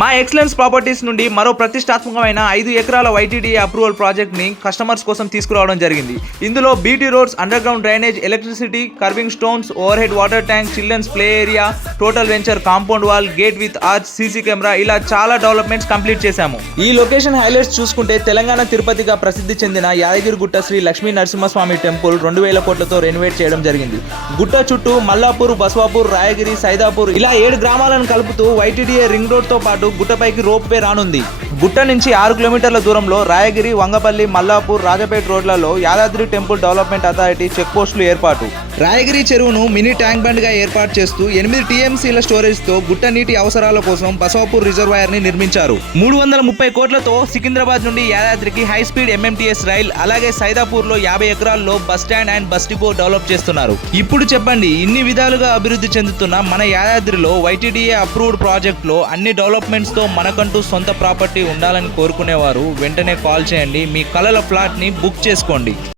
మా excellence properties నుండి మరో ప్రతిష్టాత్మకమైన 5 ఎకరాల వైటీడీఏ అప్రూవల్ ప్రాజెక్ట్ని కస్టమర్స్ కోసం తీసుకురావడం జరిగింది. ఇందులో BT roads, underground drainage, electricity, curbing stones, overhead water tank, children's play area, total venture, compound wall, gate with arch, CC camera ఇలా చాలా డెవలప్మెంట్స్ కంప్లీట్ చేశాము. ఈ లొకేషన్ హైలైట్స్ చూసుకుంటే తెలంగాణ తిరుపతిగా ప్రసిద్ధి చెందిన యాదగిరిగుట్ట శ్రీ లక్ష్మీ నరసింహస్వామి టెంపుల్ 2000 కోట్లతో రెనోవేట్ చేయడం జరిగింది. గుట్ట చుట్టూ మల్లాపూర్, బస్వాపూర్, రాయగిరి, సైదాపూర్ ఇలా 7 గ్రామాలను కలుపుతూ వైటీడీఏ రింగ్ రోడ్ తో పాటు గుట్టపైకి రోప్ వే రానుంది. గుట్ట నుంచి 6 కిలోమీటర్ల దూరంలో రాయగిరి, వంగపల్లి, మల్లాపూర్, రాజపేట రోడ్లలో Yadadri temple development authority check పోస్టులు ఏర్పాటు. రాయగిరి చెరువును మినీ ట్యాంక్ బండ్ గా ఏర్పాటు చేస్తూ 8 టీఎంసీల స్టోరేజ్ తో గుట్ట నీటి అవసరాల కోసం బసవాపూర్ రిజర్వాయర్ ని నిర్మించారు. 330 కోట్లతో సికింద్రాబాద్ నుండి యాదాద్రికి హై స్పీడ్ ఎంఎంటీఎస్ రైల్, అలాగే సైదాపూర్ లో 50 ఎకరాల్లో bus stand and bus depot develop చేస్తున్నారు. ఇప్పుడు చెప్పండి, ఇన్ని విధాలుగా అభివృద్ధి చెందుతున్న మన యాదాద్రిలో వైటీడీఏ అప్రూవ్డ్ ప్రాజెక్ట్ లో అన్ని డెవలప్మెంట్స్ తో మనకంటూ సొంత ప్రాపర్టీ ఉండాలని కోరుకునేవారు వెంటనే కాల్ చేయండి. మీ కలల ఫ్లాట్ ని బుక్ చేసుకోండి.